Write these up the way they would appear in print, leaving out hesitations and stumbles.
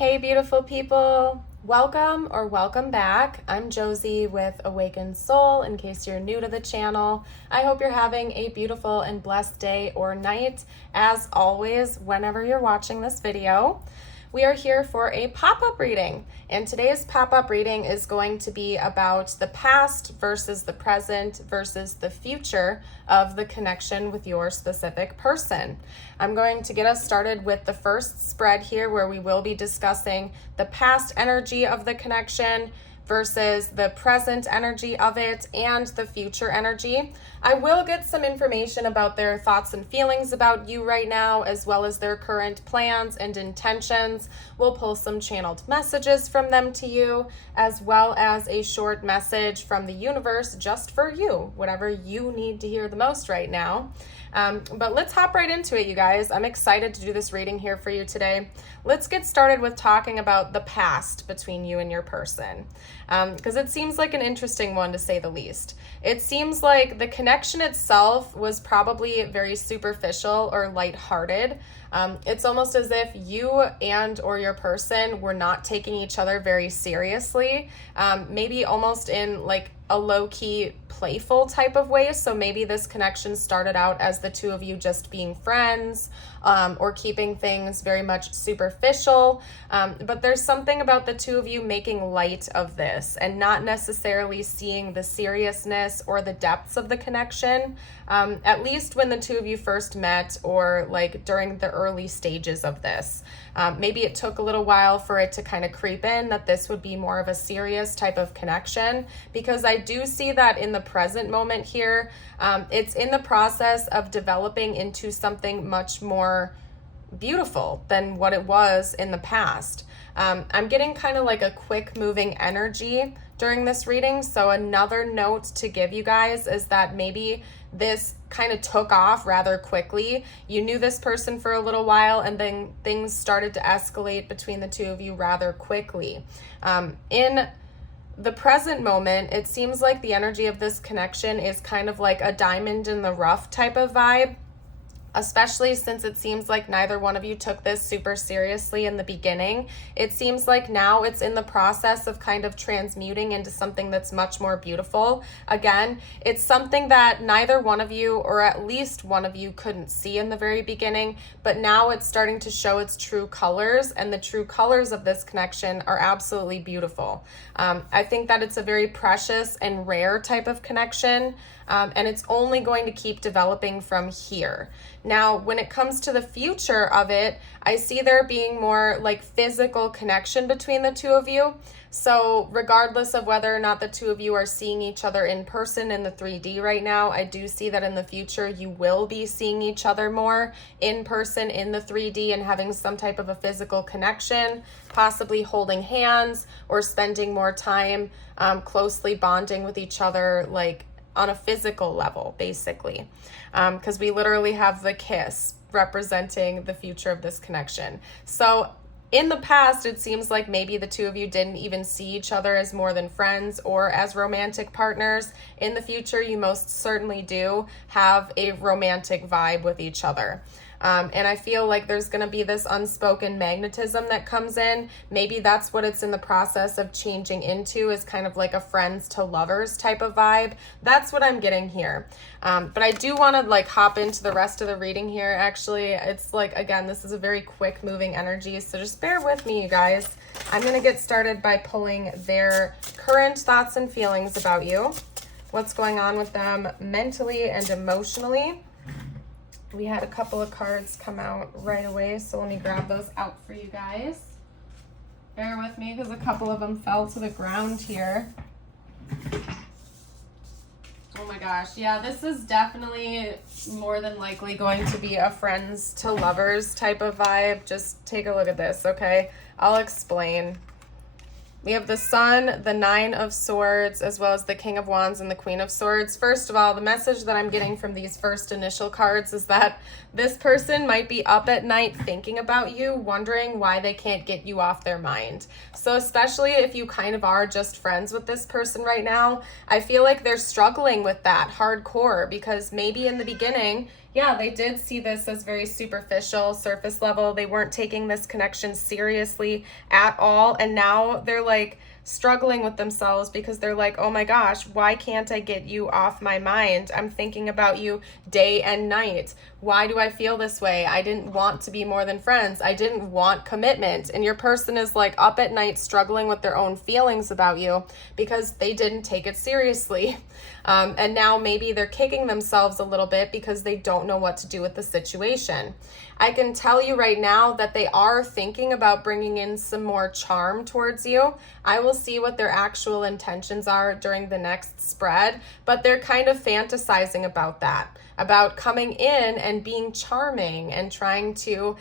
Hey, beautiful people. Welcome back. I'm Josie with Awakened Soul, in case you're new to the channel. I hope you're having a beautiful and blessed day or night, as always, whenever you're watching this video. We are here for a pop-up reading, and today's pop-up reading is going to be about the past versus the present versus the future of the connection with your specific person. I'm going to get us started with the first spread here, where we will be discussing the past energy of the connection versus the present energy of it and the future energy. I will get some information about their thoughts and feelings about you right now, as well as their current plans and intentions. We'll pull some channeled messages from them to you, as well as a short message from the universe just for you, whatever you need to hear the most right now. But let's hop right into it, you guys. I'm excited to do this reading here for you today. Let's get started with talking about the past between you and your person, because it seems like an interesting one, to say the least. It seems like the connection itself was probably very superficial or lighthearted. It's almost as if you and or your person were not taking each other very seriously, maybe almost in like a low-key playful type of way. So maybe this connection started out as the two of you just being friends, or keeping things very much superficial. But there's something about the two of you making light of this and not necessarily seeing the seriousness or the depths of the connection, at least when the two of you first met, or like during the early stages of this. Maybe it took a little while for it to kind of creep in that this would be more of a serious type of connection, because I do see that in the present moment here, it's in the process of developing into something much more beautiful than what it was in the past. I'm getting kind of like a quick moving energy during this reading. So another note to give you guys is that maybe this kind of took off rather quickly. You knew this person for a little while, and then things started to escalate between the two of you rather quickly. In the present moment, it seems like the energy of this connection is kind of like a diamond in the rough type of vibe, especially since it seems like neither one of you took this super seriously in the beginning. It seems like now it's in the process of kind of transmuting into something that's much more beautiful. Again, it's something that neither one of you, or at least one of you, couldn't see in the very beginning, but now it's starting to show its true colors, and the true colors of this connection are absolutely beautiful. I think that it's a very precious and rare type of connection, and it's only going to keep developing from here. Now, when it comes to the future of it, I see there being more like physical connection between the two of you. So regardless of whether or not the two of you are seeing each other in person in the 3D right now, I do see that in the future you will be seeing each other more in person in the 3D and having some type of a physical connection, possibly holding hands or spending more time closely bonding with each other, like on a physical level, basically, because we literally have the kiss representing the future of this connection. So in the past, it seems like maybe the two of you didn't even see each other as more than friends or as romantic partners. In the future, you most certainly do have a romantic vibe with each other. And I feel like there's going to be this unspoken magnetism that comes in. Maybe that's what it's in the process of changing into, is kind of like a friends to lovers type of vibe. That's what I'm getting here. But I do want to like hop into the rest of the reading here. Actually, it's like, again, this is a very quick moving energy, so just bear with me, you guys. I'm going to get started by pulling their current thoughts and feelings about you, what's going on with them mentally and emotionally. We had a couple of cards come out right away, so let me grab those out for you guys. Bear with me because a couple of them fell to the ground here. Oh my gosh, yeah, this is definitely more than likely going to be a friends to lovers type of vibe. Just take a look at this, okay? I'll explain. We have the Sun, the Nine of Swords, as well as the King of Wands and the Queen of Swords. First of all, the message that I'm getting from these first initial cards is that this person might be up at night thinking about you, wondering why they can't get you off their mind. So especially if you kind of are just friends with this person right now, I feel like they're struggling with that hardcore, because maybe in the beginning Yeah, they did see this as very superficial, surface level. They weren't taking this connection seriously at all. And now they're like struggling with themselves because they're like, oh my gosh, why can't I get you off my mind? I'm thinking about you day and night. Why do I feel this way? I didn't want to be more than friends. I didn't want commitment. And your person is like up at night struggling with their own feelings about you because they didn't take it seriously. And now maybe they're kicking themselves a little bit because they don't know what to do with the situation. I can tell you right now that they are thinking about bringing in some more charm towards you. I will see what their actual intentions are during the next spread, but they're kind of fantasizing about that, about coming in and being charming and trying to,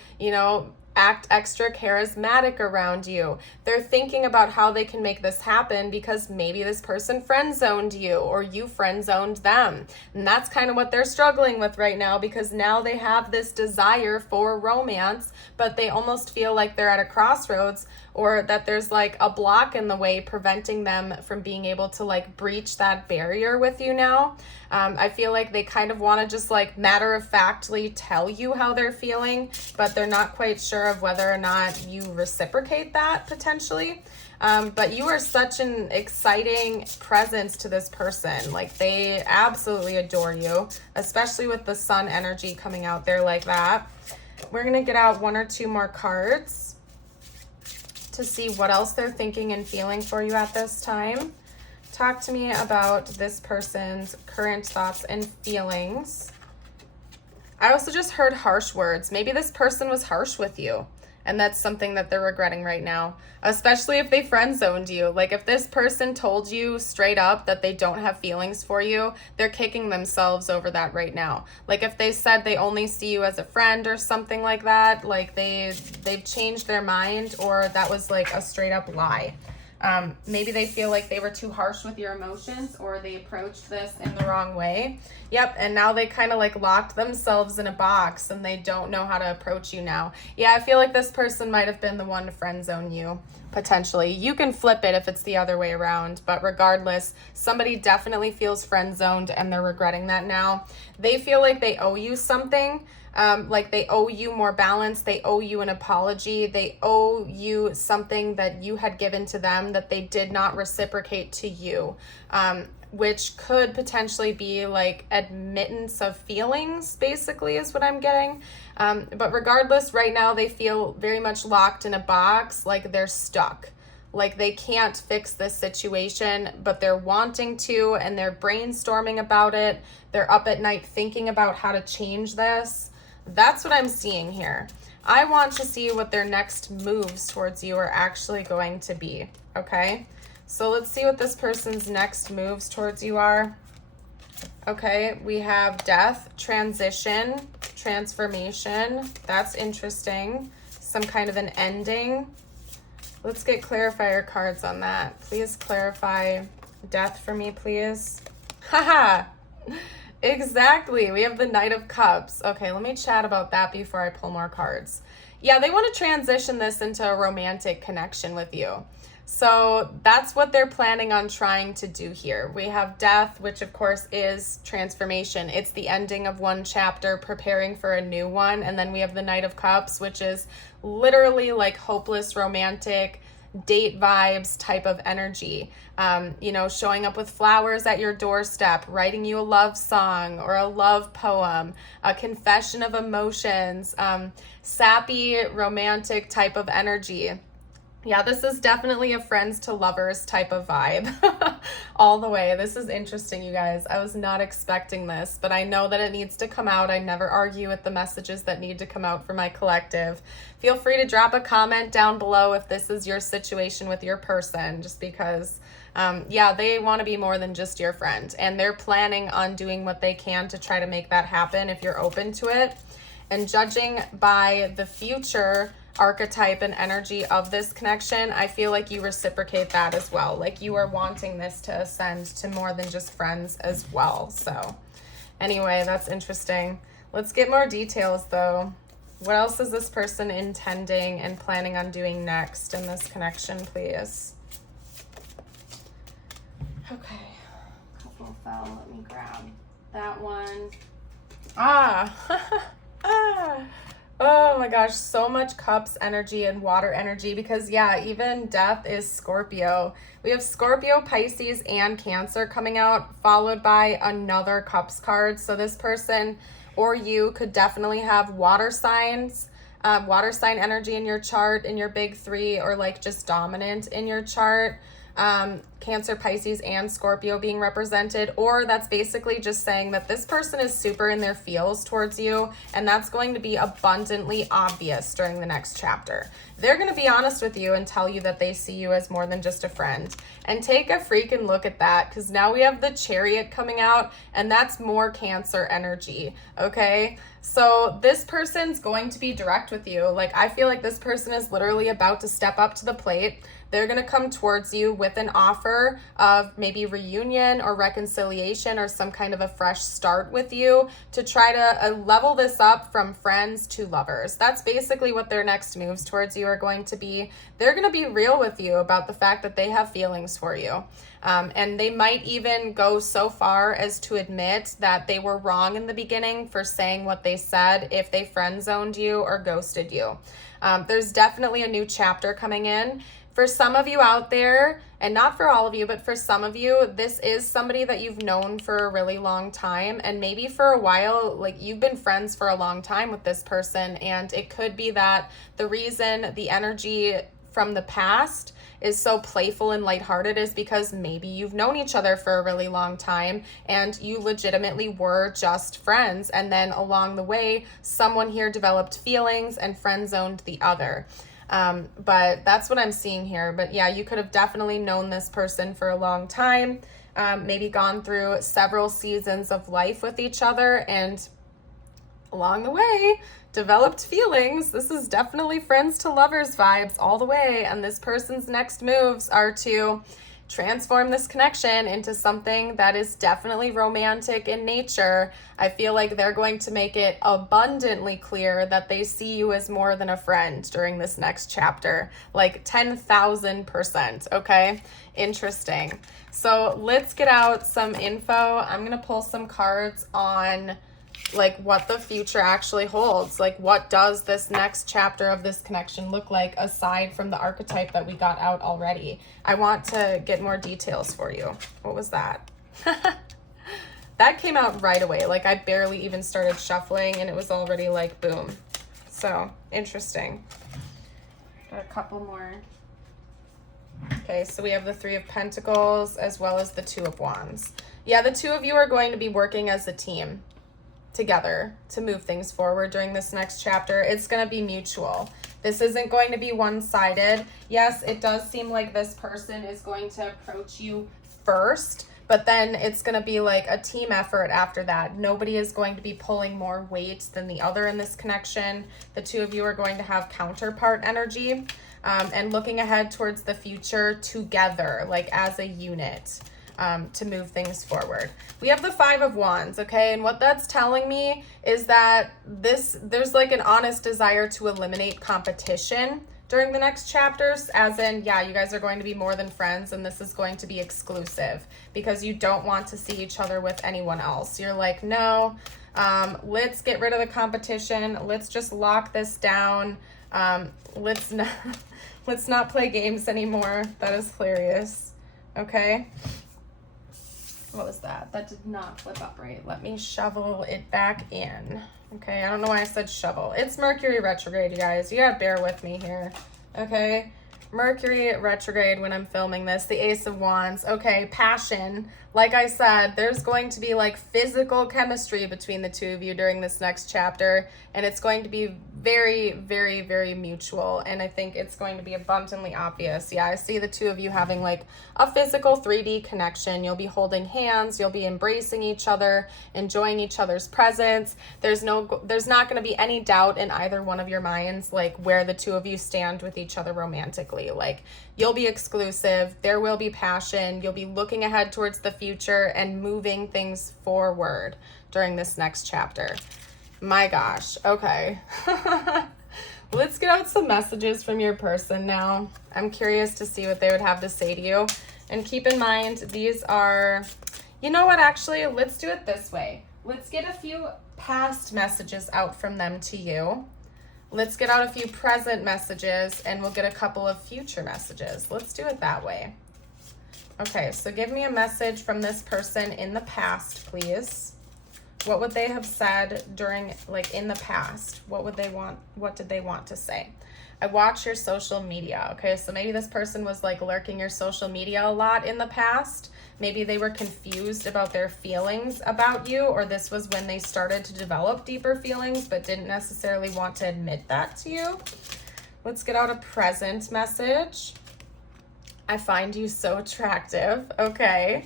act extra charismatic around you. They're thinking about how they can make this happen because maybe this person friend zoned you or you friend zoned them. And that's kind of what they're struggling with right now, because now they have this desire for romance, but they almost feel like they're at a crossroads, or that there's like a block in the way preventing them from being able to like breach that barrier with you now. I feel like they kind of want to just like matter-of-factly tell you how they're feeling, but they're not quite sure of whether or not you reciprocate that potentially. But you are such an exciting presence to this person. Like, they absolutely adore you, especially with the sun energy coming out there like that. We're going to get out one or two more cards to see what else they're thinking and feeling for you at this time. Talk to me about this person's current thoughts and feelings. I also just heard harsh words. Maybe this person was harsh with you, and that's something that they're regretting right now, especially if they friend zoned you. Like, if this person told you straight up that they don't have feelings for you, they're kicking themselves over that right now. Like, if they said they only see you as a friend or something like that, like they've changed their mind, or that was like a straight up lie. Maybe they feel like they were too harsh with your emotions, or they approached this in the wrong way. Yep, and now they kind of like locked themselves in a box and they don't know how to approach you now. Yeah, I feel like this person might have been the one to friend zone you, potentially. You can flip it if it's the other way around, but regardless, somebody definitely feels friend zoned and they're regretting that now. They feel like they owe you something. Like they owe you more balance, they owe you an apology, they owe you something that you had given to them that they did not reciprocate to you, which could potentially be like admittance of feelings, basically, is what I'm getting. But regardless, right now they feel very much locked in a box, like they're stuck. Like they can't fix this situation, but they're wanting to, and they're brainstorming about it. They're up at night thinking about how to change this. That's what I'm seeing here. I want to see what their next moves towards you are actually going to be, okay? So let's see what this person's next moves towards you are. Okay, we have death, transition, transformation. That's interesting. Some kind of an ending. Let's get clarifier cards on that. Please clarify death for me, please. Haha. Exactly. We have the Knight of Cups. Okay, let me chat about that before I pull more cards. Yeah, they want to transition this into a romantic connection with you. So that's what they're planning on trying to do here. We have death, which of course is transformation. It's the ending of one chapter, preparing for a new one. And then we have the Knight of Cups, which is literally like hopeless romantic date vibes type of energy. Showing up with flowers at your doorstep, writing you a love song or a love poem, a confession of emotions, sappy romantic type of energy. Yeah, this is definitely a friends to lovers type of vibe all the way. This is interesting, you guys. I was not expecting this, but I know that it needs to come out. I never argue with the messages that need to come out for my collective. Feel free to drop a comment down below if this is your situation with your person, just because, they want to be more than just your friend, and they're planning on doing what they can to try to make that happen if you're open to it. And judging by the future archetype and energy of this connection, I feel like you reciprocate that as well. Like you are wanting this to ascend to more than just friends as well. So anyway, that's interesting. Let's get more details though. What else is this person intending and planning on doing next in this connection, please? Okay, couple fell. Let me grab that one. Ah. Ah. Oh my gosh, so much cups energy and water energy because yeah, even death is Scorpio. We have Scorpio, Pisces, and Cancer coming out, followed by another cups card. So this person or you could definitely have water signs, water sign energy in your chart, in your big three, or like just dominant in your chart. Cancer, Pisces, and Scorpio being represented, or that's basically just saying that this person is super in their feels towards you, and that's going to be abundantly obvious during the next chapter. They're going to be honest with you and tell you that they see you as more than just a friend. And take a freaking look at that, because now we have the Chariot coming out, and that's more Cancer energy, okay? So this person's going to be direct with you. Like, I feel like this person is literally about to step up to the plate. They're going to come towards you with an offer of maybe reunion or reconciliation or some kind of a fresh start with you to try to level this up from friends to lovers. That's basically what their next moves towards you are going to be. They're going to be real with you about the fact that they have feelings for you. And they might even go so far as to admit that they were wrong in the beginning for saying what they said if they friend zoned you or ghosted you. There's definitely a new chapter coming in. For some of you out there, and not for all of you, but for some of you, this is somebody that you've known for a really long time. And maybe for a while, like you've been friends for a long time with this person. And it could be that the reason the energy from the past is so playful and lighthearted is because maybe you've known each other for a really long time and you legitimately were just friends. And then along the way, someone here developed feelings and friend zoned the other. But that's what I'm seeing here. But yeah, you could have definitely known this person for a long time, maybe gone through several seasons of life with each other, and along the way developed feelings. This is definitely friends to lovers vibes all the way. And this person's next moves are to transform this connection into something that is definitely romantic in nature. I feel like they're going to make it abundantly clear that they see you as more than a friend during this next chapter, like 10,000%, okay? Interesting. So let's get out some info. I'm going to pull some cards on like what the future actually holds. Like, what does this next chapter of this connection look like aside from the archetype that we got out already? I want to get more details for you. What was that? That came out right away. Like, I barely even started shuffling and it was already like boom. So interesting. Got a couple more. Okay, so we have the Three of Pentacles as well as the Two of Wands. Yeah, the two of you are going to be working as a team together to move things forward during this next chapter. It's going to be mutual. This isn't going to be one-sided. Yes, it does seem like this person is going to approach you first, but then it's going to be like a team effort after that. Nobody is going to be pulling more weight than the other in this connection. The two of you are going to have counterpart energy, and looking ahead towards the future together, like as a unit. To move things forward. We have the Five of Wands, okay? And what that's telling me is that there's like an honest desire to eliminate competition during the next chapters, as in, yeah, you guys are going to be more than friends and this is going to be exclusive because you don't want to see each other with anyone else. You're like, no, let's get rid of the competition. Let's just lock this down. Let's not play games anymore. That is hilarious. Okay. What was that? That did not flip up right. Let me shovel it back in. Okay, I don't know why I said shovel. It's Mercury retrograde, you guys. You gotta bear with me here. Okay, Mercury retrograde when I'm filming this. The Ace of Wands. Okay, passion. Like I said, there's going to be like physical chemistry between the two of you during this next chapter, and it's going to be very, very, very mutual, and I think it's going to be abundantly obvious. Yeah, I see the two of you having like a physical 3D connection. You'll be holding hands, you'll be embracing each other, enjoying each other's presence. There's not going to be any doubt in either one of your minds like where the two of you stand with each other romantically. Like, you'll be exclusive, there will be passion, you'll be looking ahead towards the future and moving things forward during this next chapter. My gosh. Okay. Let's get out some messages from your person now. I'm curious to see what they would have to say to you. And keep in mind, these are, you know what, actually, let's do it this way. Let's get a few past messages out from them to you. Let's get out a few present messages and we'll get a couple of future messages. Let's do it that way. Okay, so give me a message from this person in the past, please. What would they have said during, like, in the past? What would they want? What did they want to say? I watch your social media. Okay, so maybe this person was like lurking your social media a lot in the past. Maybe they were confused about their feelings about you, or this was when they started to develop deeper feelings but didn't necessarily want to admit that to you. Let's get out a present message. I find you so attractive. Okay.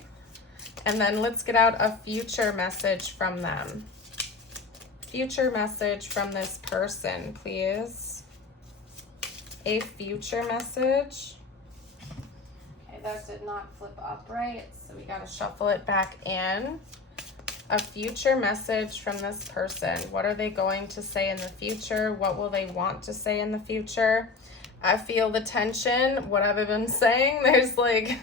And then let's get out a future message from them. Future message from this person, please. A future message. Okay, that did not flip up right, so we got to shuffle it back in. A future message from this person. What are they going to say in the future? What will they want to say in the future? I feel the tension. What have I been saying? There's like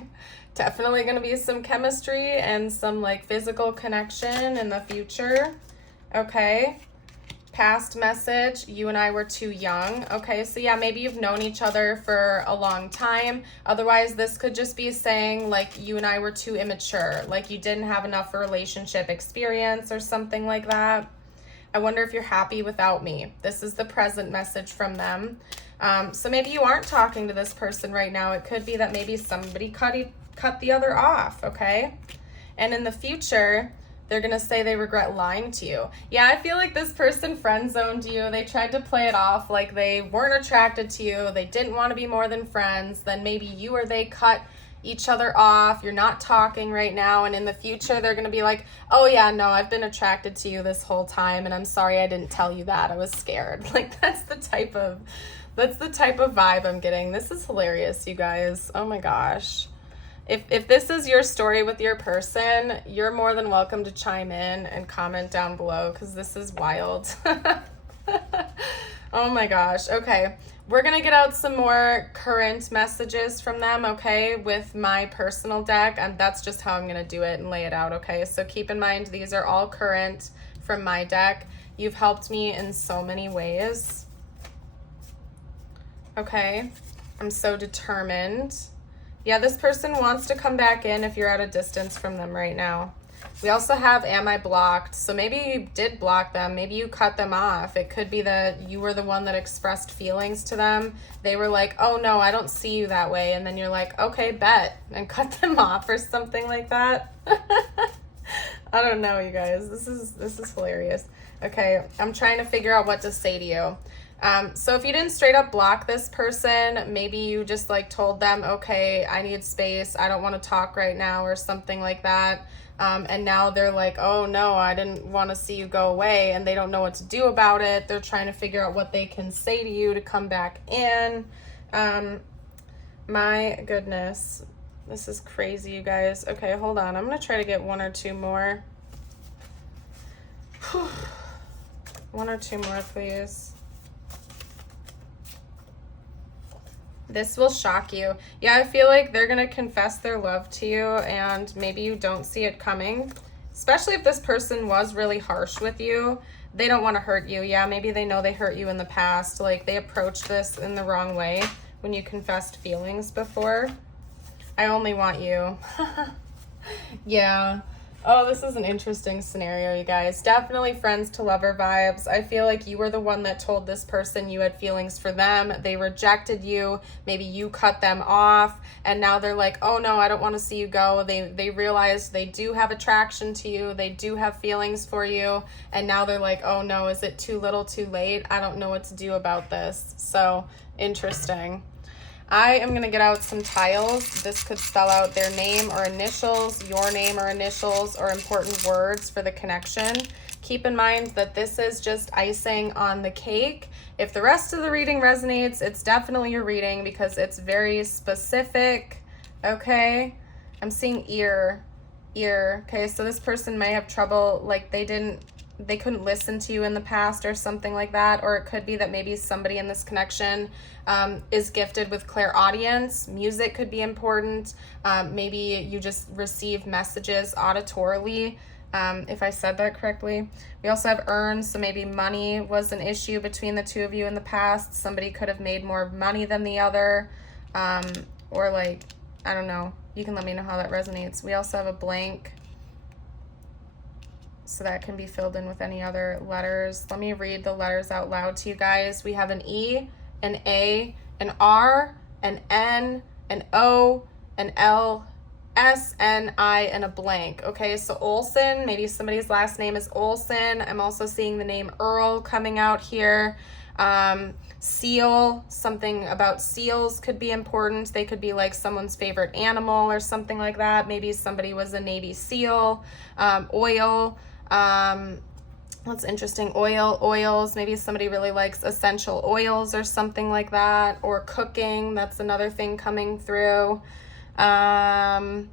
definitely going to be some chemistry and some like physical connection in the future. Okay. Past message, you and I were too young. Okay, so yeah, maybe you've known each other for a long time. Otherwise, this could just be saying like you and I were too immature, like you didn't have enough relationship experience or something like that. I wonder if you're happy without me. This is the present message from them. So maybe you aren't talking to this person right now. It could be that maybe somebody cut the other off, okay? And in the future, they're going to say they regret lying to you. Yeah, I feel like this person friend-zoned you. They tried to play it off like they weren't attracted to you. They didn't want to be more than friends. Then maybe you or they cut each other off. You're not talking right now. And in the future, they're going to be like, oh yeah, no, I've been attracted to you this whole time. And I'm sorry I didn't tell you that. I was scared. Like that's the type of vibe I'm getting. This is hilarious, you guys. Oh my gosh. If this is your story with your person, you're more than welcome to chime in and comment down below because this is wild. Oh my gosh. Okay. We're going to get out some more current messages from them, okay, with my personal deck. And that's just how I'm going to do it and lay it out, okay? So keep in mind, these are all current from my deck. You've helped me in so many ways. Okay. I'm so determined. Yeah, this person wants to come back in if you're at a distance from them right now. We also have, am I blocked? So maybe you did block them. Maybe you cut them off. It could be that you were the one that expressed feelings to them. They were like, oh no, I don't see you that way. And then you're like, okay, bet, and cut them off or something like that. I don't know, you guys. This is hilarious. Okay, I'm trying to figure out what to say to you. So if you didn't straight up block this person, maybe you just like told them, okay, I need space. I don't want to talk right now or something like that. And now they're like, oh no, I didn't want to see you go away. And they don't know what to do about it. They're trying to figure out what they can say to you to come back in. My goodness, this is crazy, you guys. Okay, hold on. I'm going to try to get one or two more. One or two more, please. This will shock you. Yeah, I feel like they're going to confess their love to you and maybe you don't see it coming. Especially if this person was really harsh with you. They don't want to hurt you. Yeah, maybe they know they hurt you in the past. Like they approached this in the wrong way when you confessed feelings before. I only want you. Yeah. Oh, this is an interesting scenario, you guys. Definitely friends to lover vibes. I feel like you were the one that told this person you had feelings for them. They rejected you. Maybe you cut them off. And now they're like, oh no, I don't want to see you go. They realized they do have attraction to you. They do have feelings for you. And now they're like, oh no, is it too little too late? I don't know what to do about this. So interesting. I am going to get out some tiles. This could spell out their name or initials, your name or initials, or important words for the connection. Keep in mind that this is just icing on the cake. If the rest of the reading resonates, it's definitely your reading because it's very specific. Okay? I'm seeing ear. Okay, so this person may have trouble, like they couldn't listen to you in the past or something like that. Or it could be that maybe somebody in this connection is gifted with clairaudience. Music could be important. Maybe you just receive messages auditorily. if I said that correctly. We also have earn, so maybe money was an issue between the two of you in the past. Somebody could have made more money than the other, or like, I don't know. You can let me know how that resonates. We also have a blank, so that can be filled in with any other letters. Let me read the letters out loud to you guys. We have an E, an A, an R, an N, an O, an L, S, N, I, and a blank. Okay, so Olson, maybe somebody's last name is Olson. I'm also seeing the name Earl coming out here. Seal, something about seals could be important. They could be like someone's favorite animal or something like that. Maybe somebody was a Navy SEAL. Oil, that's interesting. Oils, maybe somebody really likes essential oils or something like that. Or cooking, that's another thing coming through. Yeah,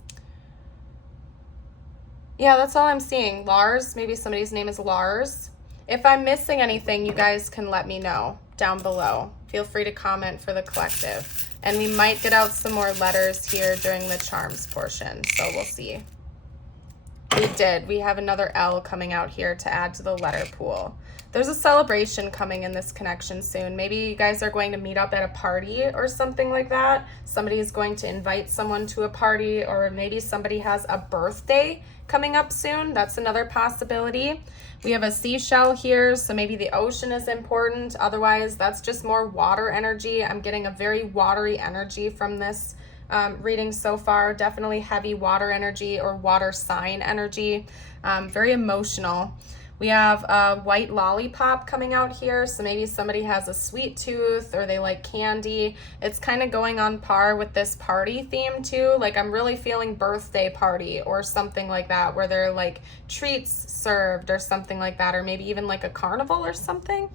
that's all I'm seeing. Lars, maybe somebody's name is Lars. If I'm missing anything, you guys can let me know down below. Feel free to comment for the collective. And we might get out some more letters here during the charms portion, so we'll see. We did. We have another L coming out here to add to the letter pool. There's a celebration coming in this connection soon. Maybe you guys are going to meet up at a party or something like that. Somebody is going to invite someone to a party, or maybe somebody has a birthday coming up soon. That's another possibility. We have a seashell here, so maybe the ocean is important. Otherwise, that's just more water energy. I'm getting a very watery energy from this reading so far. Definitely heavy water energy or water sign energy. Very emotional. We have a white lollipop coming out here, so maybe somebody has a sweet tooth or they like candy. It's kind of going on par with this party theme too. Like, I'm really feeling birthday party or something like that, where there are like treats served or something like that, or maybe even like a carnival or something.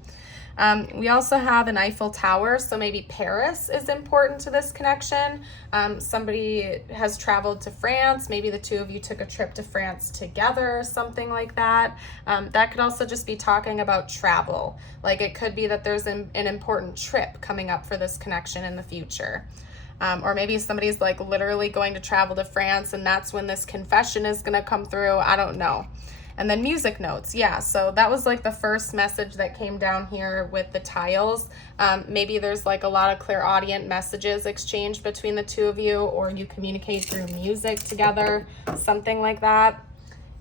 We also have an Eiffel Tower, so maybe Paris is important to this connection. Somebody has traveled to France. Maybe the two of you took a trip to France together or something like that. That could also just be talking about travel. Like, it could be that there's an important trip coming up for this connection in the future. Or maybe somebody's like literally going to travel to France and that's when this confession is going to come through. I don't know. And then music notes. Yeah, so that was like the first message that came down here with the tiles. Maybe there's like a lot of clairaudient messages exchanged between the two of you, or you communicate through music together, something like that.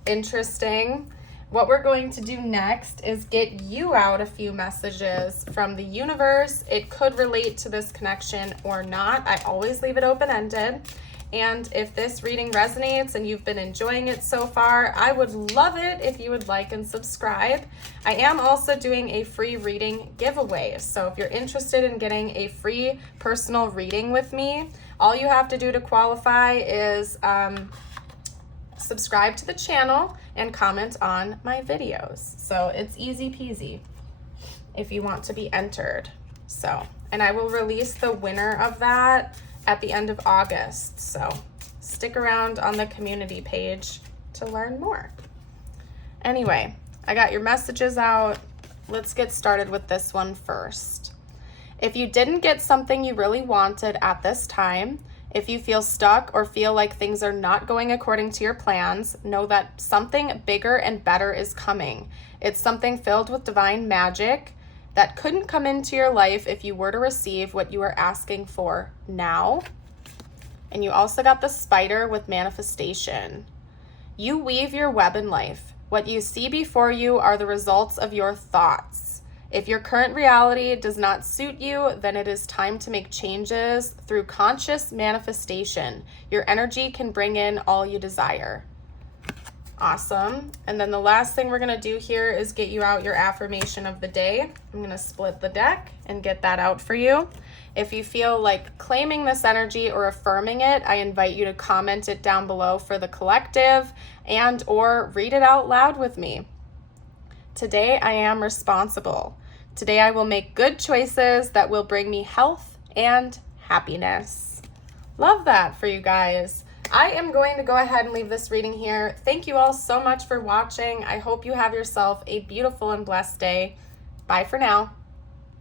Interesting. What we're going to do next is get you out a few messages from the universe. It could relate to this connection or not. I always leave it open-ended. And if this reading resonates and you've been enjoying it so far, I would love it if you would like and subscribe. I am also doing a free reading giveaway. So if you're interested in getting a free personal reading with me, all you have to do to qualify is subscribe to the channel and comment on my videos. So it's easy peasy if you want to be entered. So, and I will release the winner of that at the end of August. So stick around on the community page to learn more. Anyway, I got your messages out. Let's get started with this one first. If you didn't get something you really wanted at this time, if you feel stuck or feel like things are not going according to your plans, know that something bigger and better is coming. It's something filled with divine magic that couldn't come into your life if you were to receive what you are asking for now. And you also got the spider with manifestation. You weave your web in life. What you see before you are the results of your thoughts. If your current reality does not suit you, then it is time to make changes through conscious manifestation. Your energy can bring in all you desire. Awesome. And then the last thing we're going to do here is get you out your affirmation of the day. I'm going to split the deck and get that out for you. If you feel like claiming this energy or affirming it, I invite you to comment it down below for the collective and or read it out loud with me. Today I am responsible. Today I will make good choices that will bring me health and happiness. Love that for you guys. I am going to go ahead and leave this reading here. Thank you all so much for watching. I hope you have yourself a beautiful and blessed day. Bye for now.